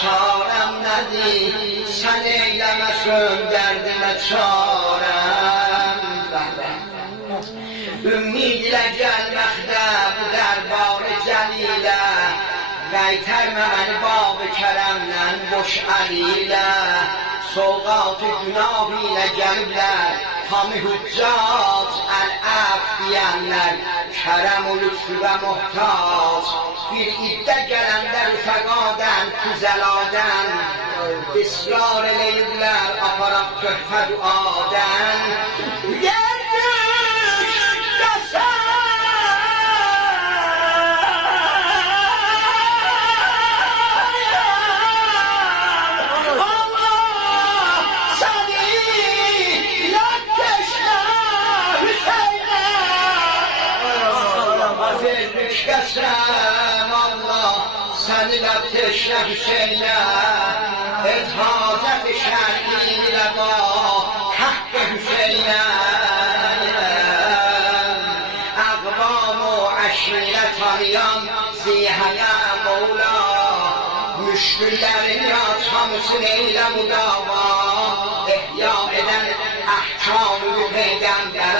چارم ندی سن ایلمسون دردم چارم امید لجل مخدم دربار جلیله غیتر من باب کرم ننبش علیله سوقات günahı ile gelirler Tam hüccat el-af diyenler Kerem-ü lütfü ve muhtaç Bir idde gelenler fekaden, füzeladen Bisrar eleyirler aparak töhfe duaden Yerdiş desen Qəsəm Allah səni də teşrə Hüseynə Et hacət-i şərqi ilə bax Həqqə Hüseynə Əqvam-ı əşirə tanıyan Zihəyə Mevla Müşküllərin yaz hamısını eylə müdava İhya edən əhkam-ı Peyğəmbərə